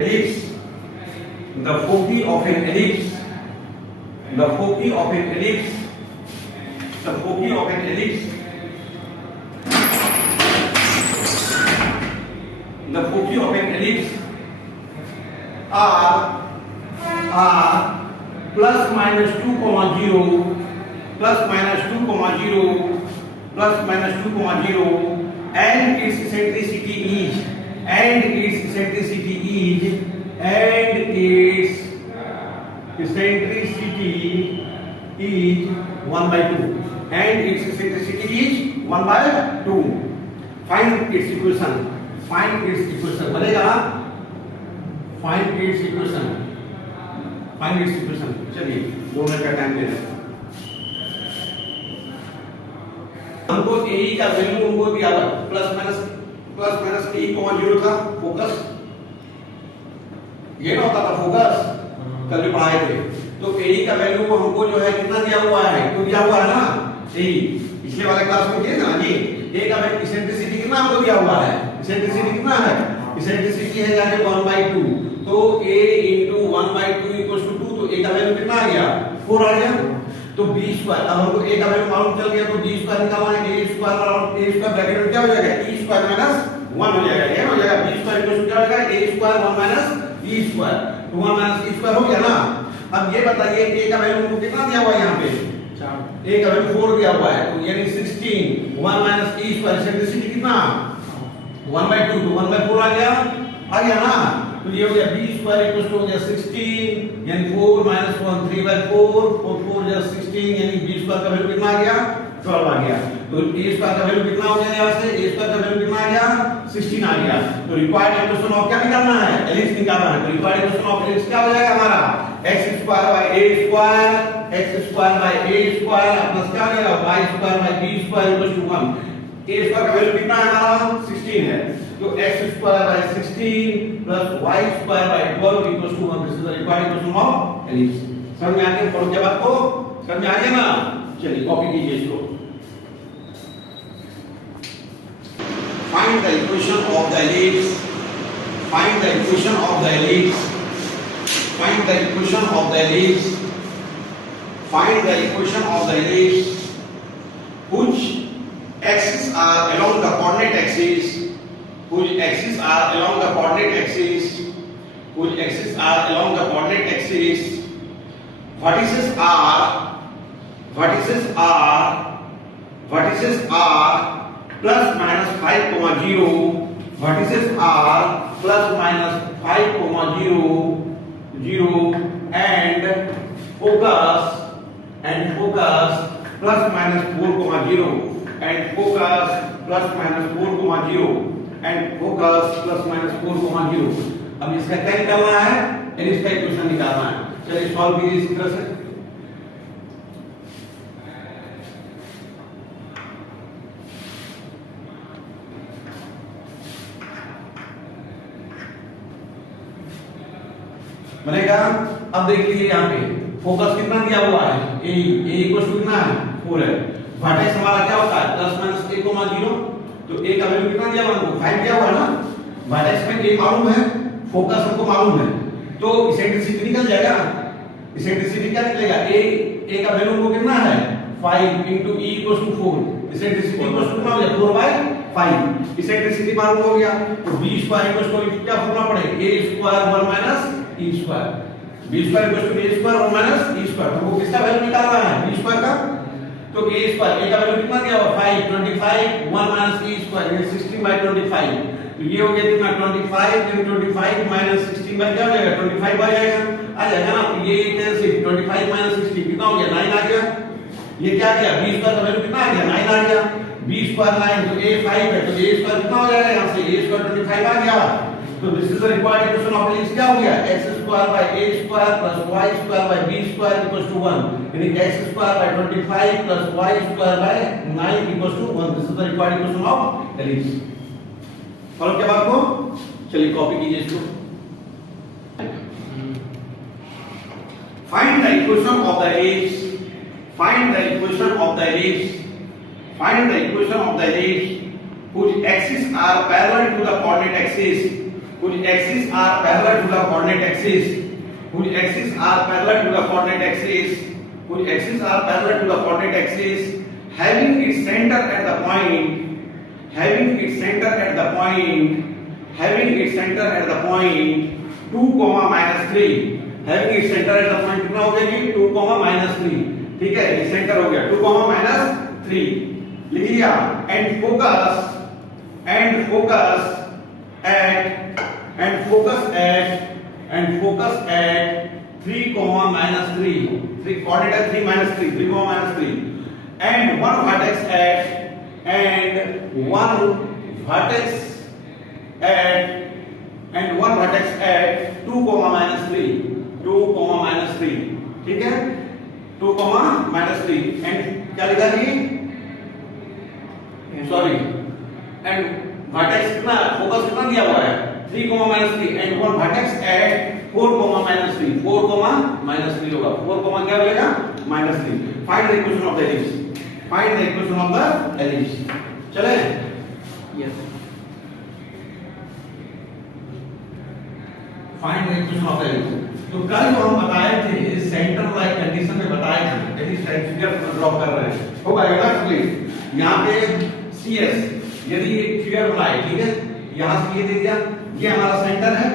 ellipse, the foci of an ellipse, the foci of an ellipse, the foci of an ellipse, the foci of an ellipse are plus minus 2 comma 0, plus minus 2 comma 0, plus minus 2 comma 0, and its eccentricity is 1 by 2, and its eccentricity is 1 by 2. Find its equation. बनेगा find its equation. चलिए 2 minute का time दे रहे हैं हमको ए का value हमको दिया हुआ प्लस माइनस ए कॉमा 0 था फोकस, ये ना होता था फोकस कल भी पढ़ाए थे। तो ए का वैल्यू को हमको जो है कितना दिया हुआ है, तो दिया हुआ है ना ए, पिछले वाले क्लास में किए ना जी। ए का वैल्यू इसेंट्रिसिटी कितना हमको दिया हुआ है, इसेंट्रिसिटी कितना है, इसेंट्रिसिटी है यानी 1/2। तो a into 1/2 equals to 2, तो a का वैल्यू कितना आ गया 4 आ गया। तो b स्क्वायर, अब हमको a का वैल्यू मालूम चल गया, तो b स्क्वायर निकालना है, a स्क्वायर और a स्क्वायर ब्रैकेट में क्या हो जाएगा, e स्क्वायर माइनस 1 हो जाएगा, ये हो जाएगा b स्क्वायर इक्वल टू क्या हो जाएगा, a square 1 minus e square, तो 1 माइनस e स्क्वायर हो गया ना। अब ये बताइए a का वैल्यू हमको कितना दिया हुआ है, यहाँ पे 4, a का वैल्यू 4 दिया हुआ है, तो यानी 16 1 माइनस e स्क्वायर, इसेंट्रिसिटी कितना 1/2, तो 1/4 आ गया ना। तो ये हो गया b स्क्वायर इक्वल टू हो गया 16 यानी 4 माइनस 1 3/4, 4 जा 16 यानी b स्क्वायर का वैल्यू कितना आ गया 12 आ गया। तो a स्क्वायर का वैल्यू कितना हो गया, यहाँ से a स्क्वायर का वैल्यू कितना आ गया 16 आ गया। तो रिक्वायर्ड इक्वेशन ऑफ क्या निकालना है, एलिप्स निकालना है। तो रिक्वायर्ड इक्वेशन ऑफ एलिप्स क्या हो जाएगा हमारा x square by a square, x square by a square plus क्या हो जाएगा y square by b square equal to 1। a square का वैल्यू कितना है हमारा 16 है, तो x square by 16 plus y square by 12 equal to 1। This is the required equation of ellipse. समझ में आ गया, पढ़ो जब आपको समझ में आ गया ना, चलिए कॉपी कीजिए इसको। Find the equation of the ellipse, find the equation of the ellipse, find the equation of the ellipse, find the equation of the ellipse which axes are along the coordinate axis, whose axes are along the coordinate axis, whose axes are along the coordinate axis, vertices are plus minus 5 comma 0, vertices are plus minus 5 comma 0 and focus plus minus 4 comma 0 and focus plus minus 4 comma 0 and focus plus minus 4 comma 0। अब इसका क्या निकालना है, ellipse का equation निकालना है। चलिए solve कीजिए इस तरह से। बनेगा। अब देख लीजिए यहाँ पे फोकस कितना दिया हुआ है, a इक्वल टू कितना है 4 है। वर्टेक्स हमारा क्या होता है प्लस माइनस a कोमा 0, तो a का वैल्यू कितना दिया हुआ है 5 दिया हुआ है ना। वर्टेक्स में a मालूम है, फोकस हमको मालूम है, तो इसेंट्रिसिटी निकल जाएगा। इसेंट्रिसिटी क्या निकलेगा, a का वैल्यू हमको कितना है 5 into e equals to 4, eccentricity equals to कितना हो गया 4/5। इसेंट्रिसिटी मालूम हो गया, तो b स्क्वायर इक्वल्स टू क्या फॉर्मूला पड़ेगा, a square 1 minus e square, b square equals to a square 1 minus e square. तो वो किसका वैल्यू निकालना है b स्क्वायर का, तो a स्क्वायर a का वैल्यू कितना दिया हुआ 5 25 1 माइनस e स्क्वायर ये 16/25। तो ये हो गया कितना 25 माइनस 16 बाय क्या हो जाएगा 25 आ जाएगा ना। तो ये कैसे 25 माइनस 16 कितना हो गया 9 आ गया। ये क्या गया b स्क्वायर का वैल्यू कितना आ गया 9 आ गया। b स्क्वायर 9 तो a 5 है, तो a स्क्वायर कितना हो जाएगा यहाँ से a स्क्वायर 25 आ गया। तो this is the required equation of ellipse क्या हो गया x square by a square plus y square by b square equals to 1, यानी x square by 25 plus y square by 9 equals to 1। This is the required equation of ellipse. Follow क्या बात को, चलिए copy कीजिए इसको। Find the equation of the ellipse, find the equation of the ellipse, find the equation of the ellipse whose axes are parallel to the coordinate axis, whose axes are parallel to the coordinate axis, whose axes are parallel to the coordinate axis, whose axes are parallel to the coordinate axis, having its center at the point, having its center at the point, having its center at the point 2, -3, having its center at the point कितना हो गया जी 2, -3, ठीक है, ये centre हो गया 2, -3 लिख लिया, and focus at 3, -3, 3 coordinate 3 -3, 3, -3, and one vertex at 2, -3, 2, -3, ठीक है, 2, -3, एंड क्या लिखा जी, सॉरी, एंड वर्टेक्स कितना, फोकस कितना दिया हुआ है 3, -3, एंड वन वर्टेक्स एट 4, -3, 4, -3 होगा, 4, क्या बनेगा -3. Find the equation of the ellipse, find the equation of the ellipse. चले, yes, find the equation of the ellipse. तो कल जो हम बताए थे सेंटर लाइक कंडीशन में बताए थे, यदि फिगर ड्रॉ कर रहे हैं हो पाएगा ना प्लीज. यहाँ पे CS यदि एक फिगर बनाए, ठीक है, यहाँ से ये दे दिया, ये हमारा सेंटर है,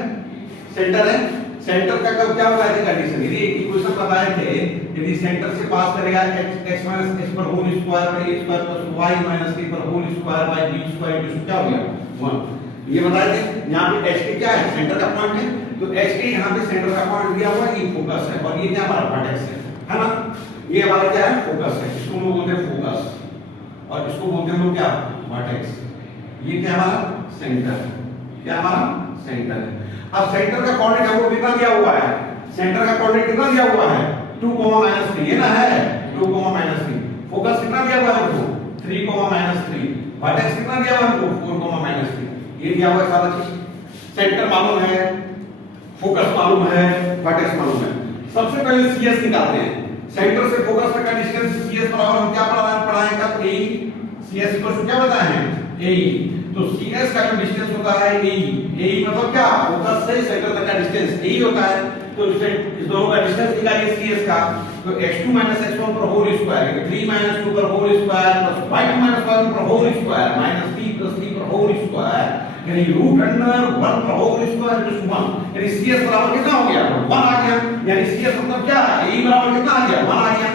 सेंटर का कब क्या बताए थे कंडीशन, यदि इक्वेशन बताए थे, यदि सेंटर से पास करेगा x - h पर whole square by a square plus y - c पर whole square by b square equal क्या हो गया 1. ये बताए थे. यहाँ पे h के क्या है, सेंटर का पॉइंट है, तो h के यहाँ पे सेंटर का पॉइंट दिया हुआ है, ये फोकस है, और ये क्या हमारा वर्टेक्स है ना, ये हमारा क्या है फोकस है, इसको हम बोलते हैं फोकस और इसको बोलते हैं हम क्या वर्टेक्स. ये क्या हमारा सेंटर, क्या हमारा सेंटर है. अब सेंटर का कोऑर्डिनेट हमको कितना दिया हुआ है, सेंटर का कोऑर्डिनेट कितना दिया हुआ है 2, -3, ये ना है 2, -3. फोकस कितना दिया हुआ है हमको 3, -3. वर्टेक्स कितना दिया हुआ है हमको 4, -3. ये दिया हुआ है सारा चीज. सेंटर मालूम है, फोकस मालूम है, वर्टेक्स मालूम है. सबसे पहले CS निकालते हैं. सेंटर से फोकस तक का डिस्टेंस CS बराबर हम क्या पढ़ाएंगे कल AE. CS को क्या बताए हैं AE. तो CS का जो डिस्टेंस होता है AE मतलब क्या, फोकस से सेंटर तक का डिस्टेंस AE होता है. तो इस दोनों का डिस्टेंस निकालिए CS का. तो x2 - x1 पर होल स्क्वायर, 3 - 2 पर होल स्क्वायर प्लस y2 - 1 पर होल स्क्वायर माइनस 3 + 3 पर होल स्क्वायर, यानी √1 पर होल स्क्वायर इक्वल टू 1. यानी CS बराबर कितना हो गया 1 आ गया. यानी CS मतलब क्या है, AE बराबर कितना आ गया 1 आ गया,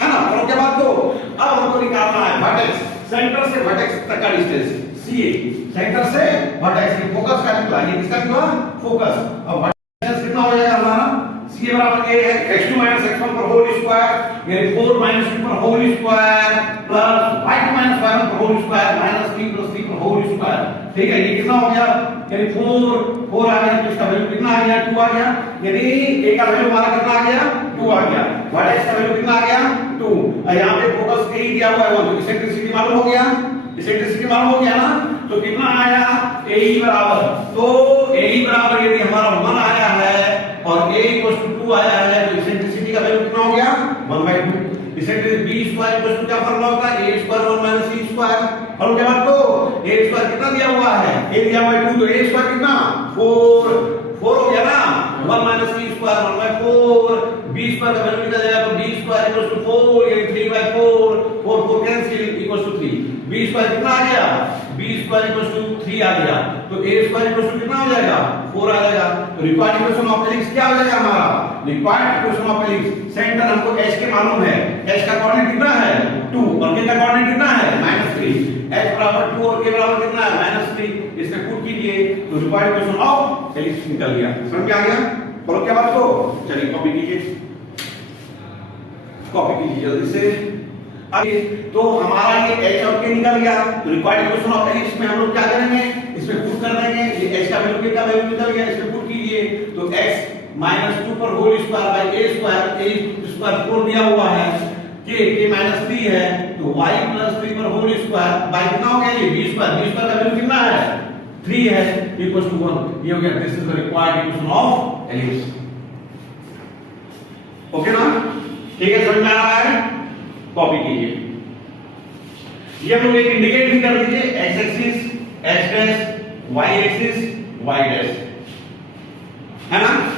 है ना. और क्या बात, तो अब हमको निकालना है वर्टेक्स, सेंटर से वर्टेक्स तक का डिस्टेंस CA, सेंटर से वर्टेक्स की फोकस का निकला, ये किसका निकला फोकस. अब वर्टेक्स कितना हो जाएगा हमारा, CA बराबर ये है x2 - x1 पर होल स्क्वायर, यानी 4 - 2 पर होल स्क्वायर प्लस y2 - 1 पर होल स्क्वायर माइनस 3 + 3 पर होल स्क्वायर. ठीक है, ये कितना हो गया, यानी 4 आ गया, तो इसका वैल्यू कितना आ गया 2 आ गया. यानी a का वैल्यू हमारा कितना आ गया 2 आ गया, वर्टेक्स का वैल्यू कितना आ गया 2. और यहाँ पे फोकस A दिया हुआ है 1, तो इसेंट्रिसिटी मालूम हो गया, इसेंट्रिसिटी मालूम हो गया ना. तो कितना आया AE बराबर, तो AE बराबर यदि हमारा 1 आया है और A = 2 आया है, तो इसेंट्रिसिटी का वैल्यू कितना हो गया 1/2. इसेंट्रिसिटी B स्क्वायर = क्या फॉर्मूला होता है, A स्क्वायर 1 - C स्क्वायर. और क्या बात, तो A स्क्वायर कितना दिया हुआ है, A दिया हुआ है 2, तो A स्क्वायर कितना 4 हो गया ना. 1 - C स्क्वायर 1/4, B स्क्वायर का वैल्यू निकल जाएगा, तो B स्क्वायर = 4, यानी 3/4, 4 कैंसिल = 3. B स्क्वायर कितना आ गया, B स्क्वायर = 3 आ गया, तो A स्क्वायर = कितना हो जाएगा 4 आ जाएगा. तो रिक्वायर्ड इक्वेशन ऑफ एलिप्स क्या हो जाएगा हमारा, required equation of ellipse. Centre हमको H के मालूम है, H का कोऑर्डिनेट कितना है 2 और K का कोऑर्डिनेट कितना है -3. H बराबर 2 और K बराबर कितना है -3. इसमें पुट कीजिए तो रिक्वायर्ड इक्वेशन ऑफ एलिप्स निकल गया. समझ में आ गया. और क्या बात, तो चलिए कॉपी कीजिए, कॉपी कीजिए जल्दी से. तो हमारा ये h और k निकल गया. तो रिक्वायर्ड इक्वेशन ऑफ एलिप्स में हम लोग क्या करेंगे, इसमें पुट कर देंगे. ये h का वैल्यू k का वैल्यू निकल गया, इसमें पुट कीजिए. तो x - 2 पर whole square by a square 4 दिया हुआ है, k -3 है, तो y + 3 पर होल स्क्वायर बाय कितना हो गया ये b स्क्वायर का वैल्यू कितना है 3 है इक्वल टू 1. ये हो गया, this is the required equation of ellipse. Okay ना, ठीक है, समझ में आ रहा है. कॉपी कीजिए. ये हम लोग एक इंडिकेट भी कर दीजिए, x axis x dash, y axis y dash. है ना।